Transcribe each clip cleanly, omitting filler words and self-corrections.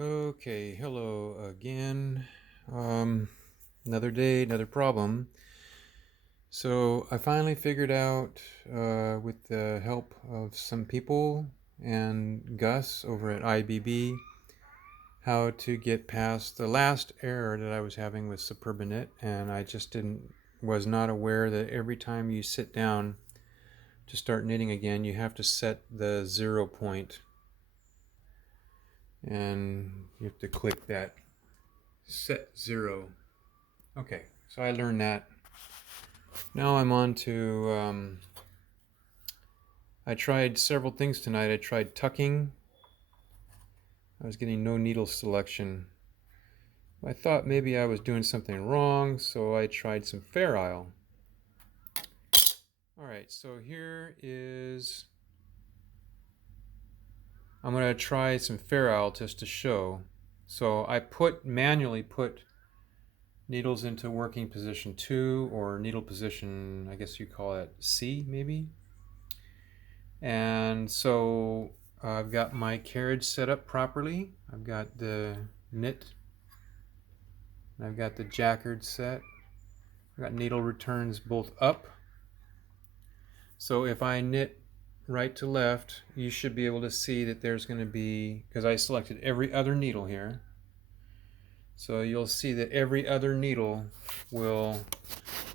Okay, hello again. Another day, another problem. So I finally figured out, with the help of some people and Gus over at IBB, how to get past the last error that I was having with Superbaknit, and I just was not aware that every time you sit down to start knitting again, you have to set the 0 point, and you have to click that set 0. Okay, so I learned that. Now I'm on to, I tried several things tonight. I tried tucking. I was getting no needle selection. I thought maybe I was doing something wrong, so I tried some fairisle. Alright, so here is, I'm going to try some fairisle just to show. So I manually put needles into working position 2, or needle position, I guess you call it C maybe. And so I've got my carriage set up properly. I've got the knit, and I've got the jacquard set. I've got needle returns both up. So if I knit right to left, you should be able to see that there's going to be, because I selected every other needle here, so you'll see that every other needle will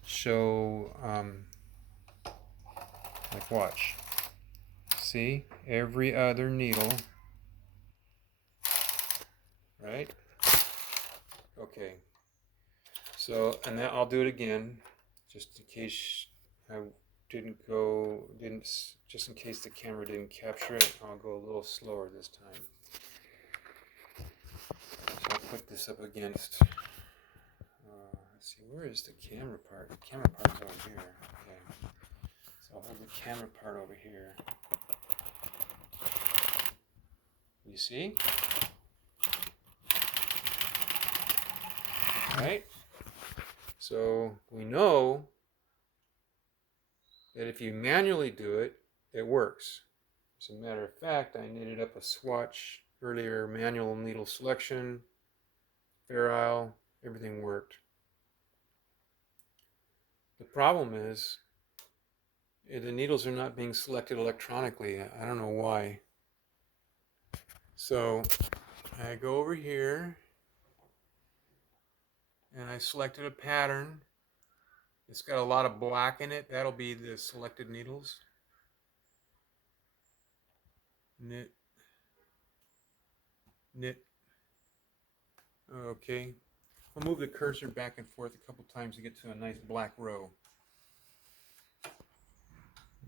show, like watch. See, every other needle, right? Okay, so, and then I'll do it again, just in case I just in case the camera didn't capture it, I'll go a little slower this time. So I'll put this up against, let's see, where is the camera part? The camera part's over here. Okay, so I'll hold the camera part over here. You see? Right? So we know that if you manually do it, it works. As a matter of fact, I knitted up a swatch earlier, manual needle selection, fairisle, everything worked. The problem is the needles are not being selected electronically. I don't know why. So I go over here and I selected a pattern. It's got a lot of black in it. That'll be the selected needles. Knit, knit. Okay. I'll move the cursor back and forth a couple times to get to a nice black row.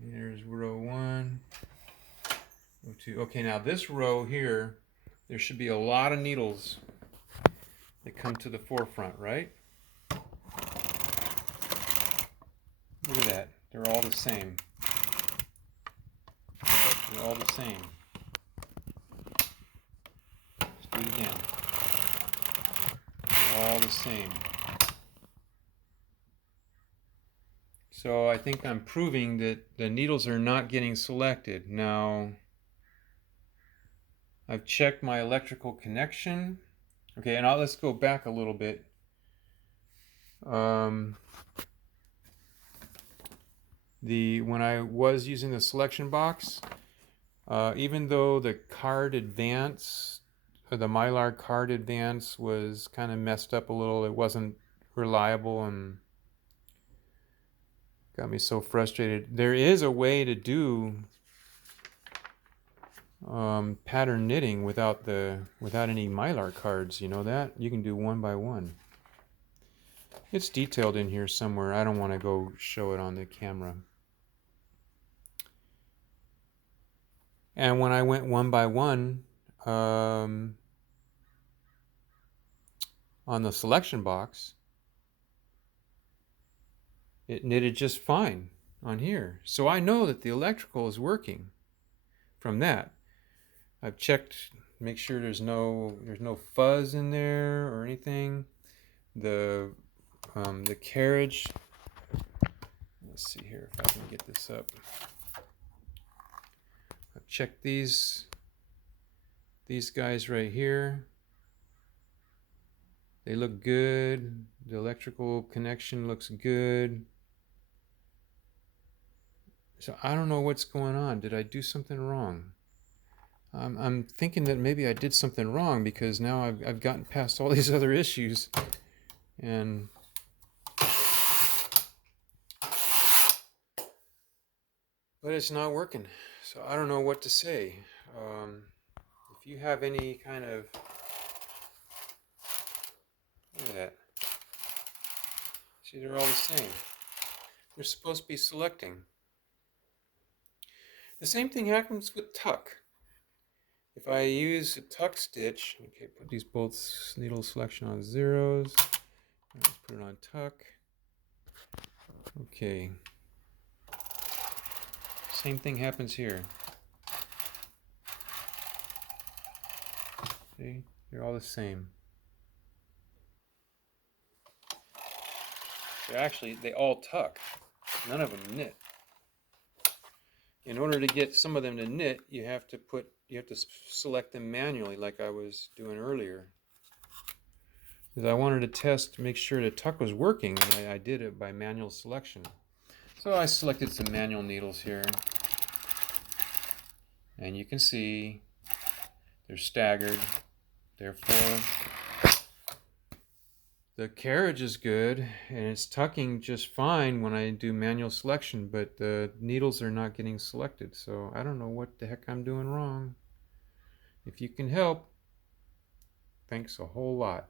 Here's row 1, row 2. Okay, now this row here, there should be a lot of needles that come to the forefront, right? Look at that. They're all the same. They're all the same. Let's do it again. They're all the same. So I think I'm proving that the needles are not getting selected. Now, I've checked my electrical connection. Okay, and let's go back a little bit. When I was using the selection box, even though the card advance, the Mylar card advance was kind of messed up a little, it wasn't reliable and got me so frustrated. There is a way to do pattern knitting without any Mylar cards. You know that? You can do one by one. It's detailed in here somewhere. I don't want to go show it on the camera. And when I went one by one on the selection box, it knitted just fine on here. So I know that the electrical is working from that. I've checked, make sure there's no fuzz in there or anything. The carriage, let's see here if I can get this up. I've checked these guys right here. They look good. The electrical connection looks good. So I don't know what's going on. Did I do something wrong? I'm thinking that maybe I did something wrong because now I've gotten past all these other issues, and but it's not working. So I don't know what to say. If you have any kind of, look at that. See, they're all the same. They're supposed to be selecting. The same thing happens with tuck. If I use a tuck stitch, okay, put these both needle selection on zeros. Let's put it on tuck. Okay. Same thing happens here. See, they're all the same. They all tuck. None of them knit. In order to get some of them to knit, you have to select them manually like I was doing earlier. Because I wanted to test, make sure the tuck was working, and I did it by manual selection. So I selected some manual needles here. And you can see they're staggered. Therefore, the carriage is good, and it's tucking just fine when I do manual selection, but the needles are not getting selected, so I don't know what the heck I'm doing wrong. If you can help, thanks a whole lot.